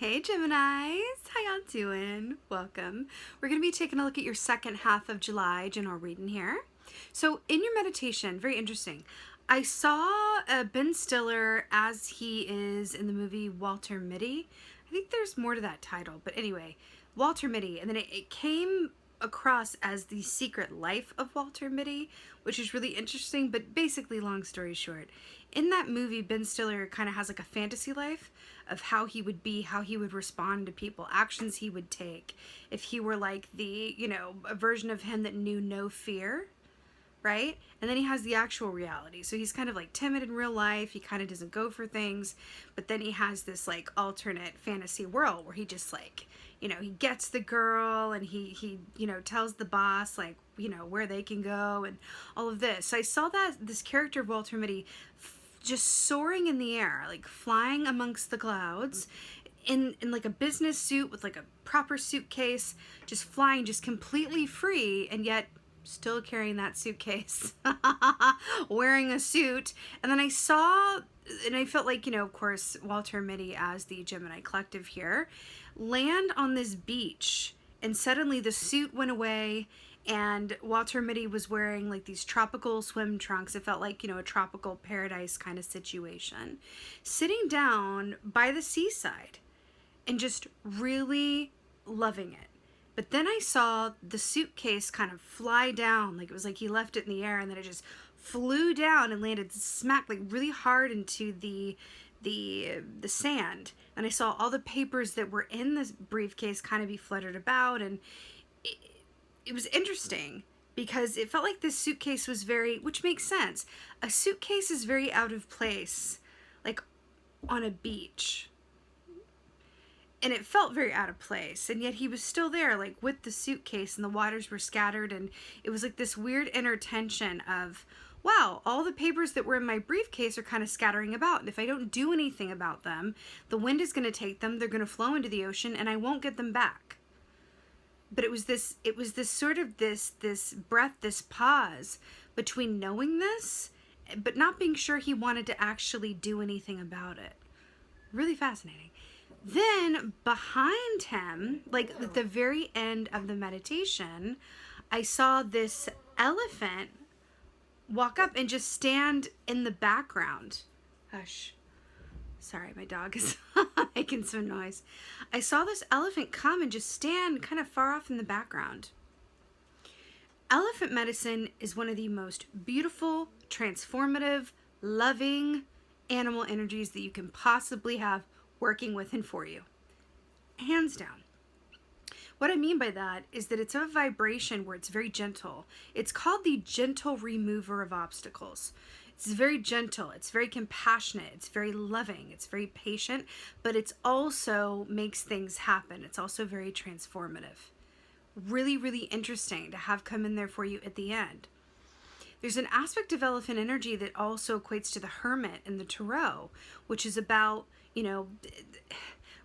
Hey Geminis, how y'all doing? Welcome. We're going to be taking a look at your second half of July general reading here. So in your meditation, very interesting, I saw Ben Stiller as he is in the movie Walter Mitty. I think there's more to that title, but anyway, Walter Mitty, and then it came across as The Secret Life of Walter Mitty, which is really interesting, but basically, long story short, in that movie, Ben Stiller kind of has like a fantasy life of how he would be, how he would respond to people, actions he would take if he were like the, a version of him that knew no fear, right? And then he has the actual reality. So he's kind of like timid in real life. He kind of doesn't go for things. But then he has this like alternate fantasy world where he just like, he gets the girl and he tells the boss like, where they can go and all of this. So I saw this character of Walter Mitty just soaring in the air, like flying amongst the clouds in like a business suit with like a proper suitcase, just flying just completely free and yet still carrying that suitcase, wearing a suit. And then I saw, and I felt like, of course, Walter Mitty as the Gemini collective here, land on this beach, and suddenly the suit went away, and Walter Mitty was wearing like these tropical swim trunks. It felt like, a tropical paradise kind of situation, sitting down by the seaside and just really loving it. But then I saw the suitcase kind of fly down, like it was like he left it in the air and then it just flew down and landed smack like really hard into the sand. And I saw all the papers that were in this briefcase kind of be fluttered about, and it was interesting because it felt like this suitcase was which makes sense. A suitcase is very out of place, like on a beach. And it felt very out of place, and yet he was still there, like with the suitcase, and the waters were scattered, and it was like this weird inner tension of, wow, all the papers that were in my briefcase are kind of scattering about, and if I don't do anything about them, the wind is going to take them, they're going to flow into the ocean, and I won't get them back. But it was this sort of this breath, this pause between knowing this, but not being sure he wanted to actually do anything about it. Really fascinating. Then behind him, like at the very end of the meditation, I saw this elephant walk up and just stand in the background. Hush. Sorry, my dog is making some noise. I saw this elephant come and just stand kind of far off in the background. Elephant medicine is one of the most beautiful, transformative, loving animal energies that you can possibly have working with and for you. Hands down. What I mean by that is that it's a vibration where it's very gentle. It's called the gentle remover of obstacles. It's very gentle, it's very compassionate, it's very loving, it's very patient, but it's also makes things happen. It's also very transformative. Really, really interesting to have come in there for you at the end. There's an aspect of elephant energy that also equates to the hermit in the tarot, which is about,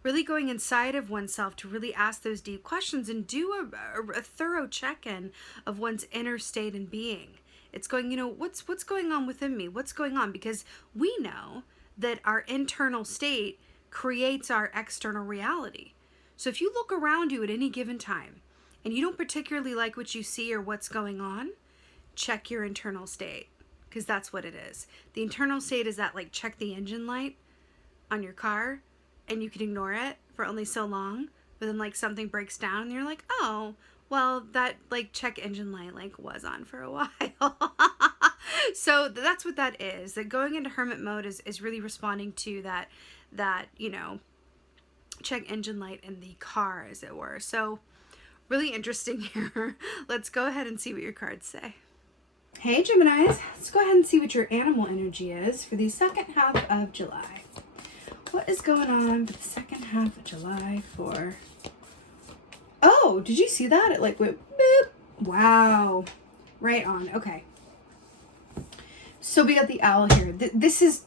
really going inside of oneself to really ask those deep questions and do a thorough check-in of one's inner state and being. It's going, what's going on within me? What's going on? Because we know that our internal state creates our external reality. So if you look around you at any given time and you don't particularly like what you see or what's going on, check your internal state, because that's what it is. The internal state is that like check the engine light on your car, and you can ignore it for only so long, but then like something breaks down and you're like, oh, well, that like check engine light like was on for a while. So that's what that is. That going into hermit mode is really responding to that check engine light in the car, as it were. So really interesting here. Let's go ahead and see what your cards say. Hey Geminis, let's go ahead and see what your animal energy is for the second half of July. What is going on for the second half of July for... Oh, did you see that? It like went boop. Wow. Right on. Okay. So we got the owl here. This is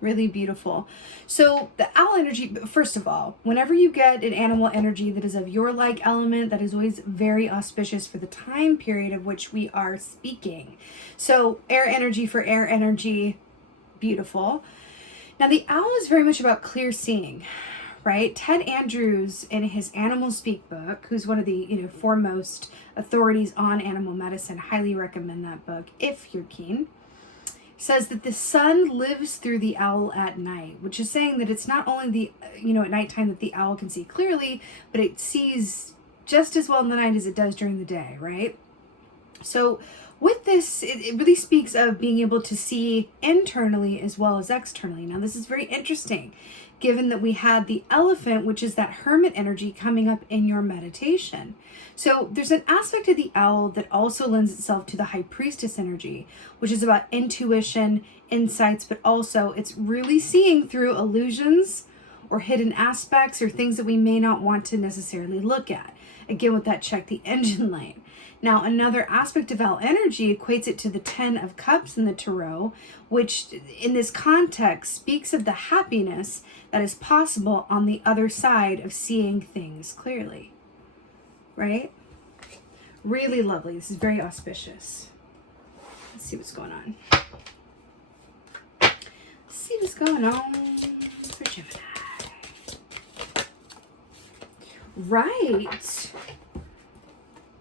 really beautiful. So the owl energy, first of all, whenever you get an animal energy that is of your like element, that is always very auspicious for the time period of which we are speaking. So air energy for air energy, beautiful. Now the owl is very much about clear seeing, right? Ted Andrews, in his Animal Speak book, who's one of the foremost authorities on animal medicine, highly recommend that book if you're keen, says that the sun lives through the owl at night, which is saying that it's not only at nighttime that the owl can see clearly, but it sees just as well in the night as it does during the day, right? So with this, it really speaks of being able to see internally as well as externally. Now, this is very interesting, given that we had the elephant, which is that hermit energy, coming up in your meditation. So there's an aspect of the owl that also lends itself to the high priestess energy, which is about intuition, insights, but also it's really seeing through illusions or hidden aspects or things that we may not want to necessarily look at. Again, with that check the engine light. Now, another aspect of owl energy equates it to the 10 of Cups in the Tarot, which in this context speaks of the happiness that is possible on the other side of seeing things clearly. Right? Really lovely. This is very auspicious. Let's see what's going on. Let's see what's going on for Gemini. Right.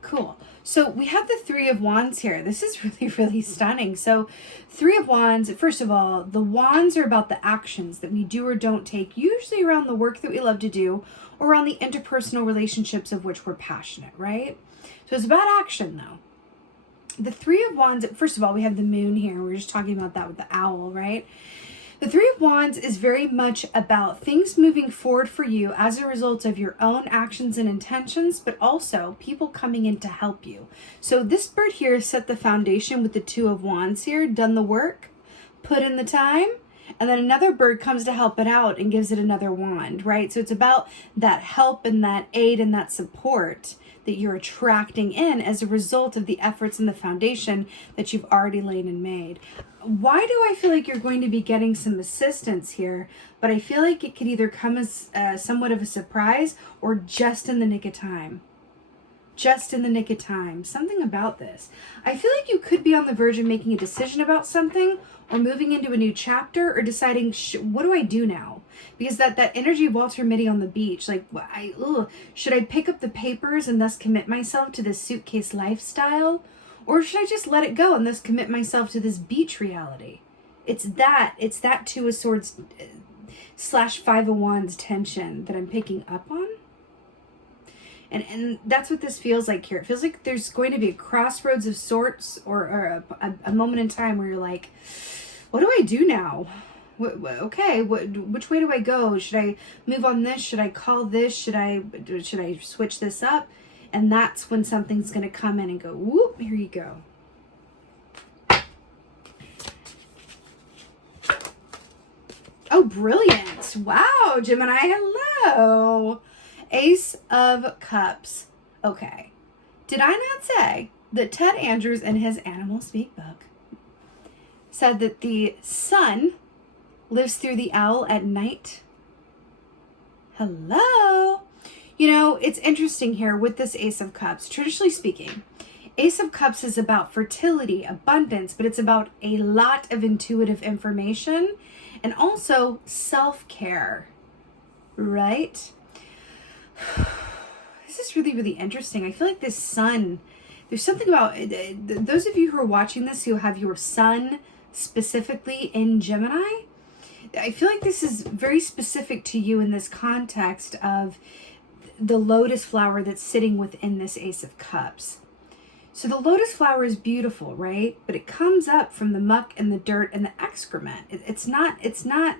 Cool. So we have the Three of Wands here. This is really, really stunning. So Three of Wands, first of all, the wands are about the actions that we do or don't take, usually around the work that we love to do or around the interpersonal relationships of which we're passionate, right? So it's about action, though. The Three of Wands, first of all, we have the moon here. We're just talking about that with the owl, right? The Three of Wands is very much about things moving forward for you as a result of your own actions and intentions, but also people coming in to help you. So this bird here set the foundation with the Two of Wands here, done the work, put in the time, and then another bird comes to help it out and gives it another wand, right? So it's about that help and that aid and that support that you're attracting in as a result of the efforts and the foundation that you've already laid and made. Why do I feel like you're going to be getting some assistance here? But I feel like it could either come as somewhat of a surprise or just in the nick of time. Just in the nick of time. Something about this. I feel like you could be on the verge of making a decision about something or moving into a new chapter or deciding, what do I do now? Because that energy of Walter Mitty on the beach, like, should I pick up the papers and thus commit myself to this suitcase lifestyle? Or should I just let it go and thus commit myself to this beach reality? It's that Two of Swords / Five of Wands tension that I'm picking up on. And that's what this feels like here. It feels like there's going to be a crossroads of sorts or a moment in time where you're like, what do I do now? Which way do I go? Should I move on this? Should I call this? Should I switch this up? And that's when something's going to come in and go, whoop, here you go. Oh, brilliant. Wow, Gemini, hello. Ace of Cups. Okay. Did I not say that Ted Andrews in his Animal Speak book said that the sun lives through the owl at night? Hello. You know, it's interesting here with this Ace of Cups. Traditionally speaking, Ace of Cups is about fertility, abundance, but it's about a lot of intuitive information and also self-care, right? This is really, really interesting. I feel like this sun, there's something about those of you who are watching this who have your sun specifically in Gemini. I feel like this is very specific to you in this context of the lotus flower that's sitting within this Ace of Cups. So the lotus flower is beautiful, right? But it comes up from the muck and the dirt and the excrement. It's not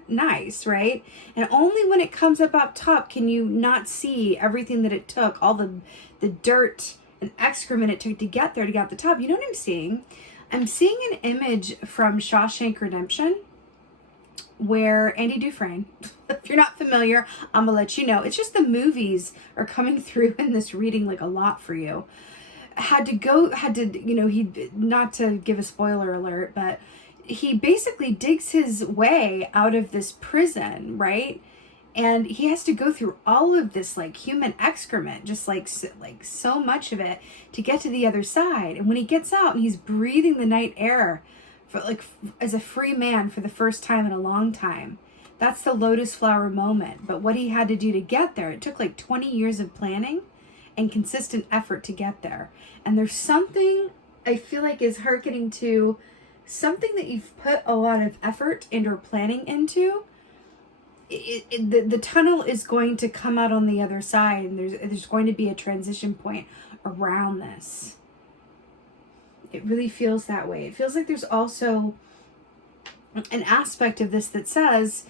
nice, right? And only when it comes up top can you not see everything that it took, all the dirt and excrement it took to get there, to get to the top. You know what I'm seeing? I'm seeing an image from Shawshank Redemption where Andy Dufresne, if you're not familiar, I'm gonna let you know. It's just the movies are coming through in this reading like a lot for you. He, not to give a spoiler alert, but he basically digs his way out of this prison, right? And he has to go through all of this like human excrement, just like so much of it to get to the other side. And when he gets out and he's breathing the night air for as a free man for the first time in a long time, That's the lotus flower moment. But what he had to do to get there, it took like 20 years of planning and consistent effort to get there. And there's something I feel like is hearkening to something that you've put a lot of effort into or planning into. The tunnel is going to come out on the other side, and there's going to be a transition point around this. It really feels that way. It feels like there's also an aspect of this that says,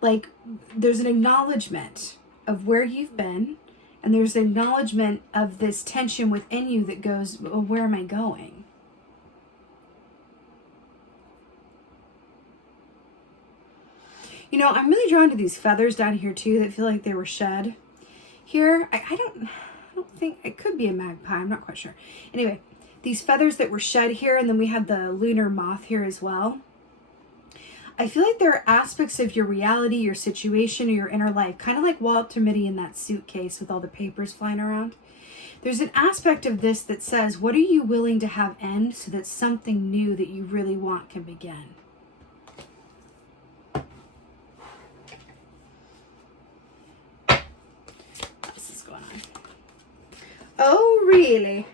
like, there's an acknowledgement of where you've been, and there's an acknowledgement of this tension within you that goes, well, where am I going? You know, I'm really drawn to these feathers down here too that feel like they were shed. Here, I don't think, it could be a magpie, I'm not quite sure. Anyway, these feathers that were shed here, and then we have the lunar moth here as well. I feel like there are aspects of your reality, your situation, or your inner life, kind of like Walter Mitty in that suitcase with all the papers flying around. There's an aspect of this that says, what are you willing to have end so that something new that you really want can begin? What else is going on? Oh, really?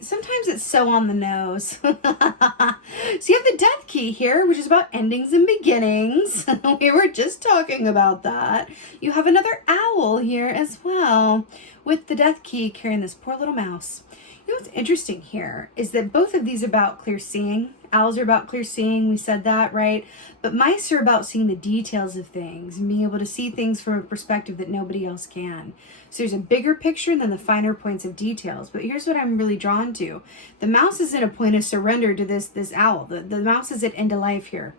Sometimes it's so on the nose. So you have the death key here, which is about endings and beginnings. We were just talking about that. You have another owl here as well, with the death key carrying this poor little mouse. You know what's interesting here is that both of these are about clear seeing. Owls are about clear seeing, we said that, right? But mice are about seeing the details of things and being able to see things from a perspective that nobody else can. So there's a bigger picture than the finer points of details. But here's what I'm really drawn to. The mouse is in a point of surrender to this owl. The mouse is at end of life here.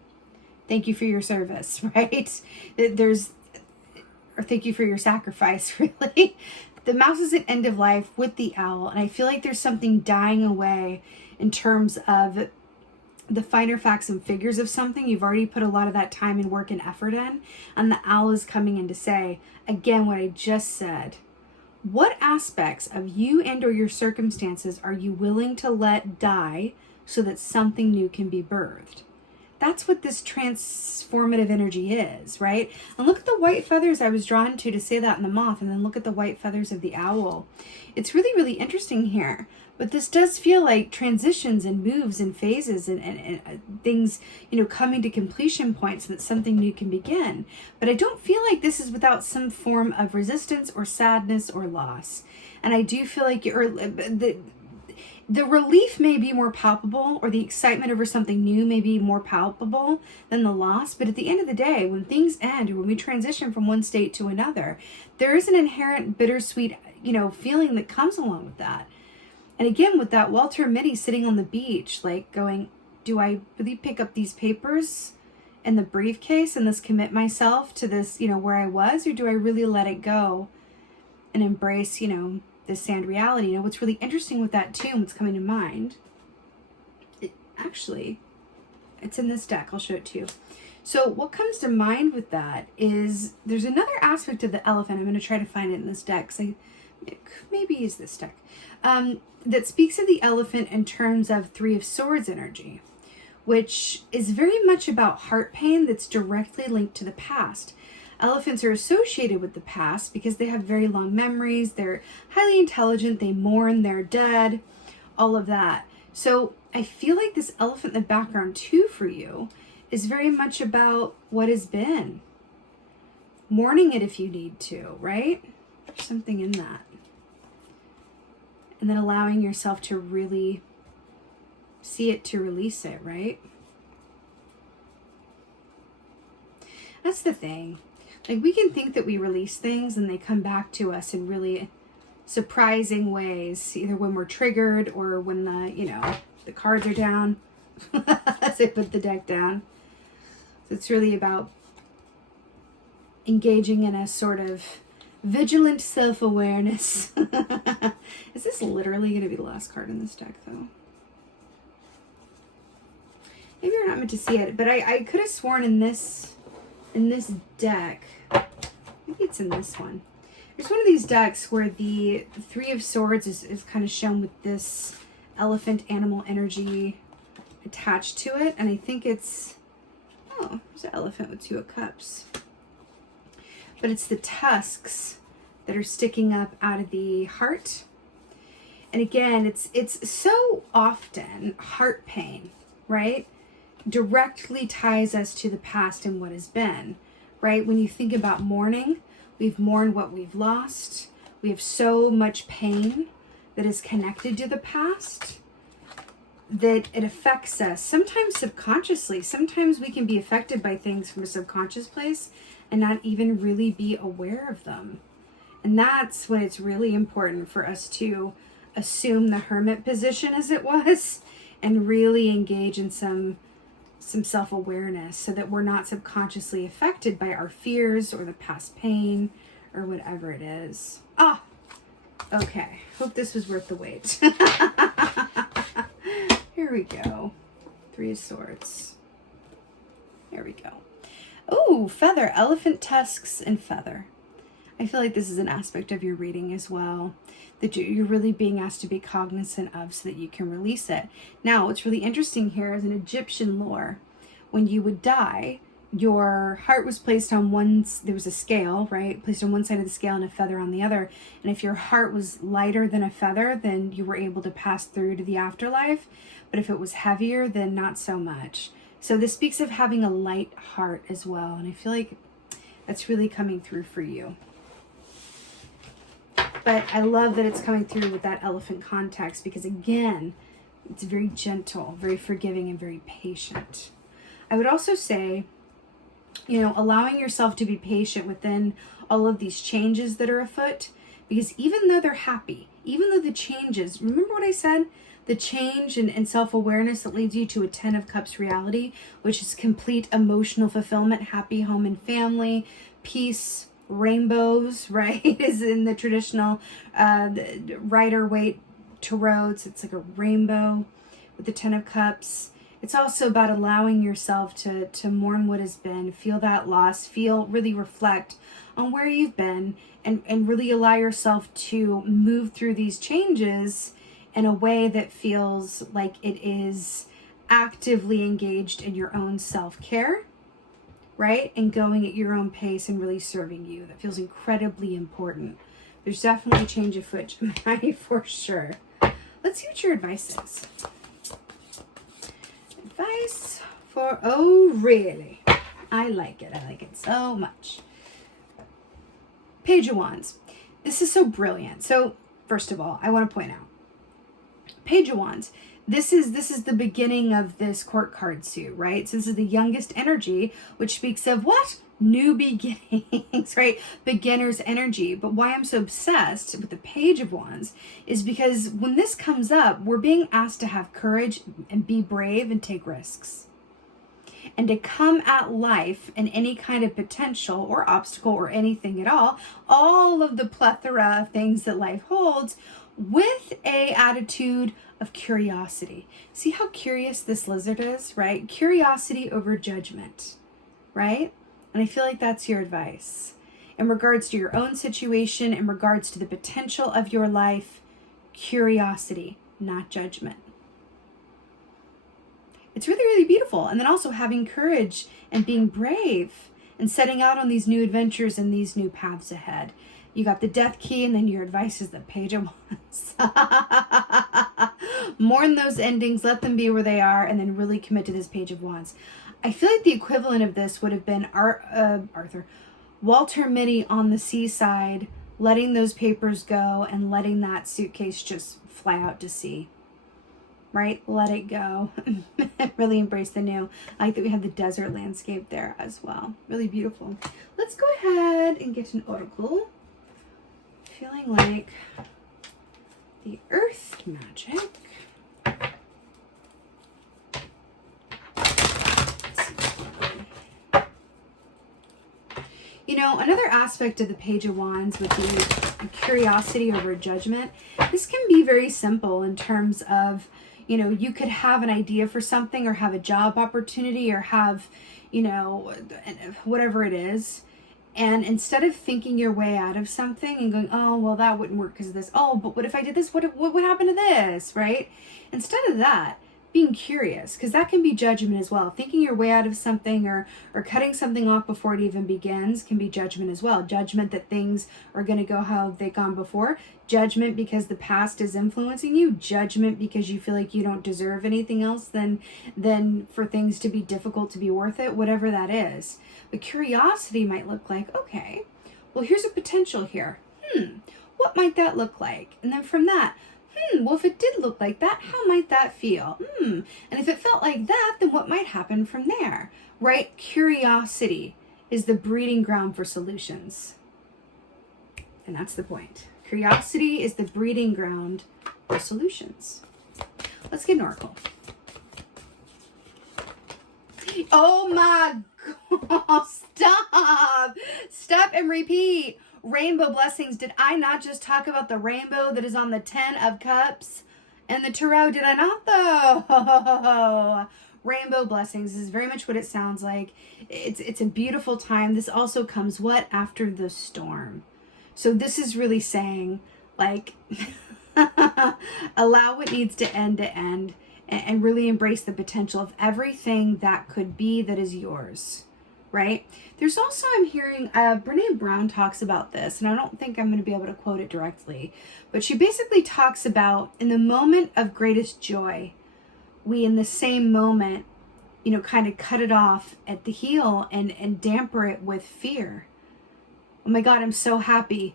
Thank you for your service, right? Or thank you for your sacrifice, really. The mouse is at end of life with the owl. And I feel like there's something dying away in terms of the finer facts and figures of something. You've already put a lot of that time and work and effort in, and the owl is coming in to say, again, what I just said. What aspects of you and or your circumstances are you willing to let die so that something new can be birthed? That's what this transformative energy is, right? And look at the white feathers I was drawn to say that in the moth, and then look at the white feathers of the owl. It's really, really interesting here. But this does feel like transitions and moves and phases and things, you know, coming to completion points so that something new can begin. But I don't feel like this is without some form of resistance or sadness or loss. And I do feel like the relief may be more palpable, or the excitement over something new may be more palpable than the loss. But at the end of the day, when things end, or when we transition from one state to another, there is an inherent bittersweet, you know, feeling that comes along with that. And again, with that Walter Mitty sitting on the beach, like going, do I really pick up these papers in the briefcase and this commit myself to this, you know, where I was, or do I really let it go and embrace, you know, this sand reality? You know, what's really interesting with that too, and what's coming to mind, it's in this deck. I'll show it to you. So what comes to mind with that is there's another aspect of the elephant. I'm going to try to find it in this deck. Maybe use this deck. That speaks of the elephant in terms of Three of Swords energy, which is very much about heart pain that's directly linked to the past. Elephants are associated with the past because they have very long memories, they're highly intelligent, they mourn their dead, all of that. So I feel like this elephant in the background too for you is very much about what has been. Mourning it if you need to, right? There's something in that. And then allowing yourself to really see it, to release it, right? That's the thing. Like, we can think that we release things and they come back to us in really surprising ways, either when we're triggered or when the cards are down, as I put the deck down. So it's really about engaging in a sort of vigilant self-awareness. Is this literally going to be the last card in this deck, though? Maybe you're not meant to see it, but I could have sworn in this deck, maybe it's in this one. There's one of these decks where the Three of Swords is kind of shown with this elephant animal energy attached to it, and I think it's Oh, there's an elephant with 2 of cups. But it's the tusks that are sticking up out of the heart. And again, it's so often heart pain, right? Directly ties us to the past and what has been, right? When you think about mourning, we've mourned what we've lost. We have so much pain that is connected to the past that it affects us, sometimes subconsciously. Sometimes we can be affected by things from a subconscious place and not even really be aware of them. And that's when it's really important for us to assume the hermit position as it was and really engage in some self-awareness so that we're not subconsciously affected by our fears or the past pain or whatever it is. Ah, okay. Hope this was worth the wait. Here we go. 3 of Swords. Here we go. Oh, feather. Elephant tusks and feather. I feel like this is an aspect of your reading as well that you're really being asked to be cognizant of so that you can release it. Now, what's really interesting here is in Egyptian lore, when you would die, your heart was placed on there was a scale, right? Placed on one side of the scale and a feather on the other. And if your heart was lighter than a feather, then you were able to pass through to the afterlife. But if it was heavier, then not so much. So this speaks of having a light heart as well. And I feel like that's really coming through for you. But I love that it's coming through with that elephant context because, again, it's very gentle, very forgiving, and very patient. I would also say, allowing yourself to be patient within all of these changes that are afoot, because even though they're happy, even though the changes, remember what I said? The change and self-awareness that leads you to a 10 of Cups reality, which is complete emotional fulfillment, happy home and family, peace, rainbows, right? Is in the traditional Rider-Waite tarots. It's like a rainbow with the 10 of Cups. It's also about allowing yourself to mourn what has been, feel that loss, really reflect on where you've been, and really allow yourself to move through these changes in a way that feels like it is actively engaged in your own self-care, right? And going at your own pace and really serving you. That feels incredibly important. There's definitely a change afoot, Gemini, for sure. Let's see what your advice is. Advice for, oh, really? I like it. I like it so much. Page of Wands. This is so brilliant. So, first of all, I want to point out, Page of Wands. This is the beginning of this court card suit, right? So this is the youngest energy, which speaks of what? New beginnings, right? Beginner's energy. But why I'm so obsessed with the Page of Wands is because when this comes up, we're being asked to have courage and be brave and take risks. And to come at life and any kind of potential or obstacle or anything at all of the plethora of things that life holds, with a attitude of curiosity. See how curious this lizard is, right? Curiosity over judgment, right? And I feel like that's your advice. In regards to your own situation, in regards to the potential of your life, curiosity, not judgment. It's really, really beautiful. And then also having courage and being brave and setting out on these new adventures and these new paths ahead. You got the Death Key, and then your advice is the Page of Wands. Mourn those endings, let them be where they are, and then really commit to this Page of Wands. I feel like the equivalent of this would have been Walter Mitty on the seaside, letting those papers go and letting that suitcase just fly out to sea. Right? Let it go. Really embrace the new. I like that we have the desert landscape there as well. Really beautiful. Let's go ahead and get an oracle. Feeling like the earth magic. Another aspect of the Page of Wands would be curiosity over judgment. This can be very simple in terms of, you could have an idea for something or have a job opportunity or have, whatever it is. And instead of thinking your way out of something and going, oh, well, that wouldn't work because of this. Oh, but what if I did this? What would happen to this, right? Instead of that, being curious, because that can be judgment as well. Thinking your way out of something or cutting something off before it even begins can be judgment as well. Judgment that things are going to go how they've gone before. Judgment because the past is influencing you. Judgment because you feel like you don't deserve anything else than for things to be difficult to be worth it, whatever that is. But curiosity might look like, okay, well, here's a potential here. What might that look like? And then from that, well, if it did look like that, how might that feel? And if it felt like that, then what might happen from there, right? Curiosity is the breeding ground for solutions. And that's the point. Curiosity is the breeding ground for solutions. Let's get an oracle. Oh my God, stop and repeat. Rainbow blessings. Did I not just talk about the rainbow that is on the 10 of Cups and the Tarot? Did I not though? Rainbow blessings is very much what it sounds like. It's a beautiful time. This also comes what? After the storm. So this is really saying, like, allow what needs to end and really embrace the potential of everything that could be that is yours. Right? There's also, I'm hearing, Brene Brown talks about this, and I don't think I'm going to be able to quote it directly, but she basically talks about in the moment of greatest joy, we in the same moment, kind of cut it off at the heel and damper it with fear. Oh my God, I'm so happy.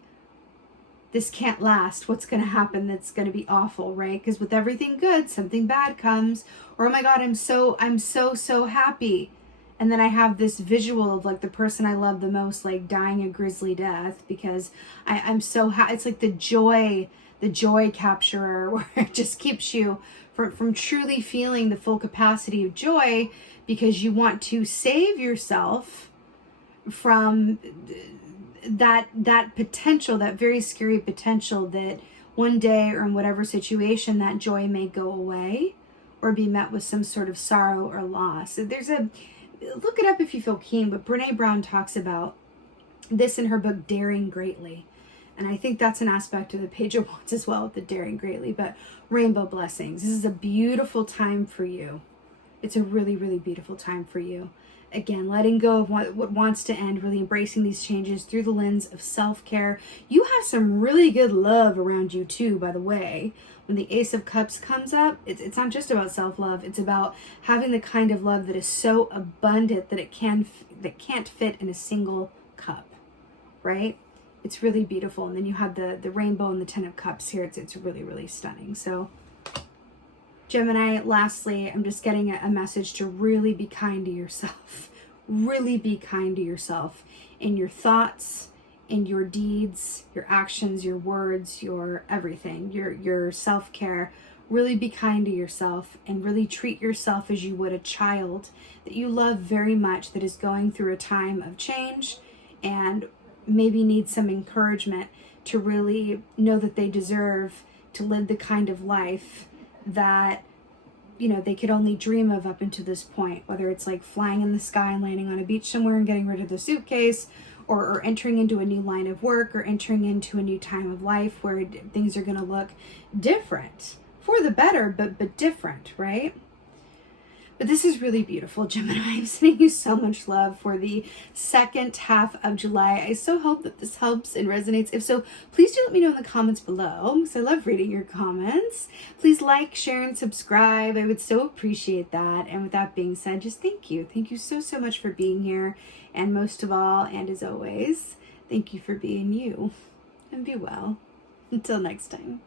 This can't last. What's going to happen that's going to be awful, right? Because with everything good, something bad comes. Or, oh my God, I'm so happy. And then I have this visual of like the person I love the most, like dying a grisly death because I'm so happy. It's like the joy capturer where it just keeps you from truly feeling the full capacity of joy because you want to save yourself from that potential, that very scary potential that one day or in whatever situation that joy may go away or be met with some sort of sorrow or loss. So look it up if you feel keen, but Brene Brown talks about this in her book, Daring Greatly. And I think that's an aspect of the Page of Wands as well, with the Daring Greatly. But rainbow blessings. This is a beautiful time for you. It's a really, really beautiful time for you. Again, letting go of what wants to end, really embracing these changes through the lens of self-care. You have some really good love around you too, by the way. When the Ace of Cups comes up, it's not just about self-love. It's about having the kind of love that is so abundant that that can't fit in a single cup, right? It's really beautiful. And then you have the rainbow and the 10 of Cups here. It's really, really stunning. So Gemini, lastly, I'm just getting a message to really be kind to yourself. Really be kind to yourself in your thoughts, in your deeds, your actions, your words, your everything, your self-care. Really be kind to yourself and really treat yourself as you would a child that you love very much that is going through a time of change and maybe needs some encouragement to really know that they deserve to live the kind of life that they could only dream of up until this point, whether it's like flying in the sky and landing on a beach somewhere and getting rid of the suitcase, or entering into a new line of work, or entering into a new time of life where things are going to look different for the better, but different, right? But this is really beautiful, Gemini. I'm sending you so much love for the second half of July. I so hope that this helps and resonates. If so, please do let me know in the comments below, because I love reading your comments. Please like, share, and subscribe. I would so appreciate that. And with that being said, just thank you. Thank you so much for being here. And most of all, and as always, thank you for being you. And be well. Until next time.